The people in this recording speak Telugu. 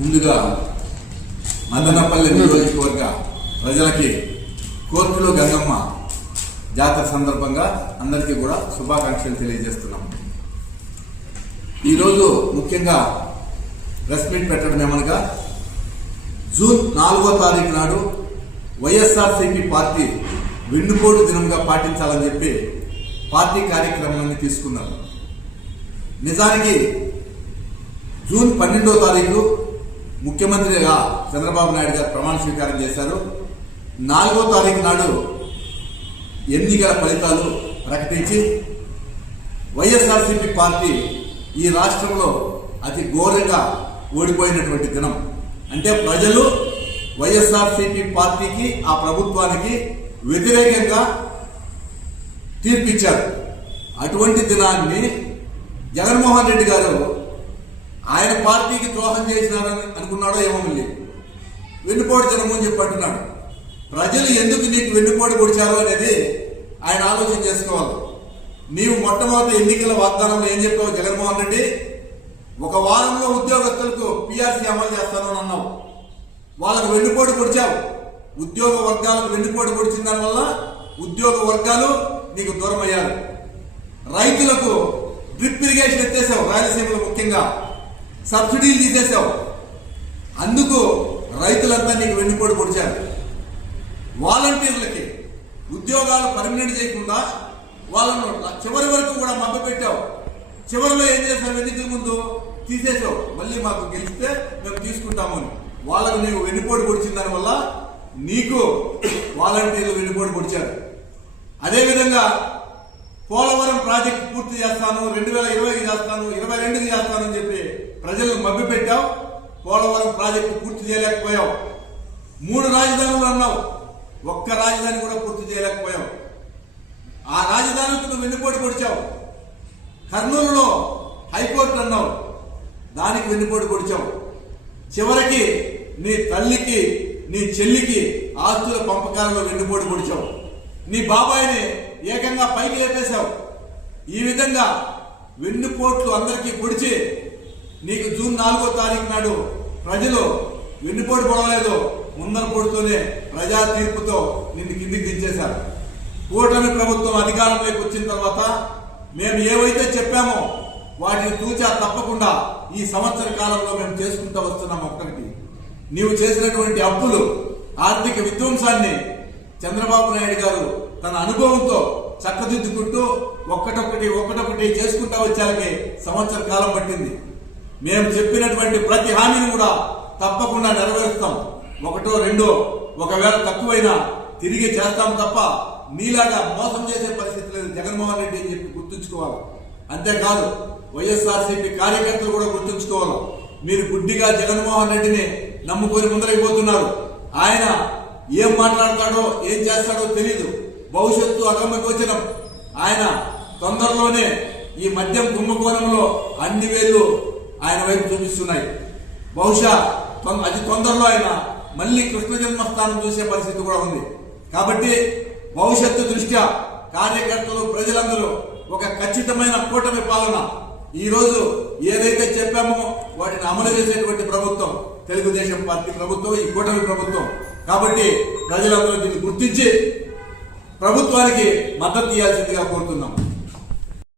ముందుగా మందనపల్లి నియోజకవర్గ ప్రజలకి కోర్టులో గంగమ్మ జాతర సందర్భంగా అందరికీ కూడా శుభాకాంక్షలు తెలియజేస్తున్నాం. ఈరోజు ముఖ్యంగా ప్రెస్ మీట్ పెట్టడం ఏమనగా జూన్ నాలుగో తారీఖు నాడు వైఎస్ఆర్సీపీ పార్టీ వెన్నుపోటు దినంగా పాటించాలని చెప్పి పార్టీ కార్యక్రమాన్ని తీసుకున్నారు. నిజానికి జూన్ పన్నెండో తారీఖు ముఖ్యమంత్రిగా చంద్రబాబు నాయుడు గారు ప్రమాణ స్వీకారం చేశారు. నాలుగో తారీఖు నాడు ఎన్నికల ఫలితాలు ప్రకటించి వైఎస్ఆర్సీపీ పార్టీ ఈ రాష్ట్రంలో అతి ఘోరంగా ఓడిపోయినటువంటి దినం. అంటే ప్రజలు వైఎస్ఆర్సీపీ పార్టీకి ఆ ప్రభుత్వానికి వ్యతిరేకంగా తీర్పిచ్చారు. అటువంటి దినాన్ని జగన్మోహన్ రెడ్డి గారు పార్టీకి ద్రోహం చేసినారని అనుకున్నాడో ఏమో మళ్ళీ. వెన్నుపోటు జనము అని చెప్పి అంటున్నాడు. ప్రజలు ఎందుకు నీకు వెన్నుపోటు పొడిచారు అనేది ఆయన ఆలోచన చేసుకోవాలి. నీవు మొట్టమొదటి ఎన్నికల వాగ్దానంలో ఏం చెప్పావు? జగన్మోహన్ రెడ్డి? ఒక వారంలో ఉద్యోగస్తులకు పిఆర్సీ అమలు చేస్తాను అని అన్నావు. వాళ్ళకు వెన్నుపోటు పొడిచావు. ఉద్యోగ వర్గాలకు వెన్నుపోటు పొడిచిన దానివల్ల ఉద్యోగ వర్గాలు నీకు దూరం అయ్యారు రైతులకు డ్రిప్ ఇరిగేషన్ ఎత్తేసావు రాయలసీమలో ముఖ్యంగా. సబ్సిడీలు తీసేసావు. అందుకు రైతులంతా నీకు వెన్నుపోటు పొడిచారు. వాలంటీర్లకి ఉద్యోగాలు పర్మనెంట్ చేయకుండా వాళ్ళను చివరి వరకు కూడా మభ్య పెట్టావు. చివరిలో ఏం చేసావు ఎన్నికల ముందు తీసేసావు. మళ్ళీ మాకు గెలిస్తే మేము తీసుకుంటామని వాళ్ళకు నీకు వెన్నుపోటు పొడిచిన దానివల్ల నీకు వాలంటీర్లు వెన్నుపోటు పొడిచారు. అదేవిధంగా పోలవరం ప్రాజెక్ట్ పూర్తి చేస్తాను రెండు వేల ఇరవైకి చేస్తాను ఇరవై రెండుకి చేస్తాను అని చెప్పి ప్రజలను మభ్య పెట్టావు పోలవరం ప్రాజెక్టు పూర్తి చేయలేకపోయావు. మూడు రాజధానులు అన్నావు ఒక్క రాజధాని కూడా పూర్తి చేయలేకపోయావు. ఆ రాజధానికి నువ్వు వెన్నుపోటు పొడిచావు. కర్నూలులో హైకోర్టు అన్నావు దానికి వెన్నుపోటు పొడిచావు. చివరికి నీ తల్లికి నీ చెల్లికి ఆస్తుల పంపకాలలో వెన్నుపోటు పొడిచావు. నీ బాబాయిని ఏకంగా పైకి లేపేశావు. ఈ విధంగా వెన్నుపోట్లు అందరికీ పొడిచి నీకు జూన్ నాలుగో తారీఖు నాడు ప్రజలు వెన్నుపోటు పొడవలేదు ముందర పొడుతూనే ప్రజా తీర్పుతో నిన్ను కిందికి దించేశారు. కూటమి ప్రభుత్వం అధికారంలోకి వచ్చిన తర్వాత మేము ఏవైతే చెప్పామో వాటిని తూచా తప్పకుండా ఈ సంవత్సర కాలంలో మేము చేసుకుంటూ వస్తున్నాం ఒక్కటి. నీవు చేసినటువంటి అప్పులు ఆర్థిక విధ్వంసాన్ని చంద్రబాబు నాయుడు గారు తన అనుభవంతో చక్కదిద్దుకుంటూ ఒక్కటొక్కటి ఒక్కటొక్కటి చేసుకుంటా వచ్చారకి సంవత్సర కాలం పట్టింది. మేము చెప్పినటువంటి ప్రతి హామీని కూడా తప్పకుండా నెరవేరుస్తాం. ఒకటో రెండో ఒకవేళ తక్కువైనా తిరిగి చేస్తాం తప్ప మీలాగా మోసం చేసే పరిస్థితి లేదు. జగన్మోహన్ రెడ్డి అని చెప్పి గుర్తుంచుకోవాలి. అంతేకాదు వైఎస్ఆర్సీపీ కార్యకర్తలు కూడా గుర్తుంచుకోవాలి. మీరు గుడ్డిగా జగన్మోహన్ రెడ్డిని నమ్ముకొని ముందరైపోతున్నారు. ఆయన ఏం మాట్లాడతాడో ఏం చేస్తాడో తెలియదు భవిష్యత్తు అగమ్య గోచరం. ఆయన తొందరలోనే ఈ మద్యం కుంభకోణంలో అన్ని వేళ్ళు ఆయన వైపు చూపిస్తున్నాయి. బహుశా అతి తొందరలో ఆయన మళ్ళీ కృష్ణ జన్మస్థానం చూసే పరిస్థితి కూడా ఉంది. కాబట్టి భవిష్యత్తు దృష్ట్యా కార్యకర్తలు ప్రజలందరూ ఒక ఖచ్చితమైన కూటమి పాలన. ఈ రోజు ఏదైతే చెప్పామో వాటిని అమలు చేసేటువంటి ప్రభుత్వం తెలుగుదేశం పార్టీ ప్రభుత్వం ఈ కూటమి ప్రభుత్వం. కాబట్టి ప్రజలందరూ దీన్ని గుర్తించి ప్రభుత్వానికి మద్దతు ఇవ్వాల్సిందిగా కోరుతున్నాం.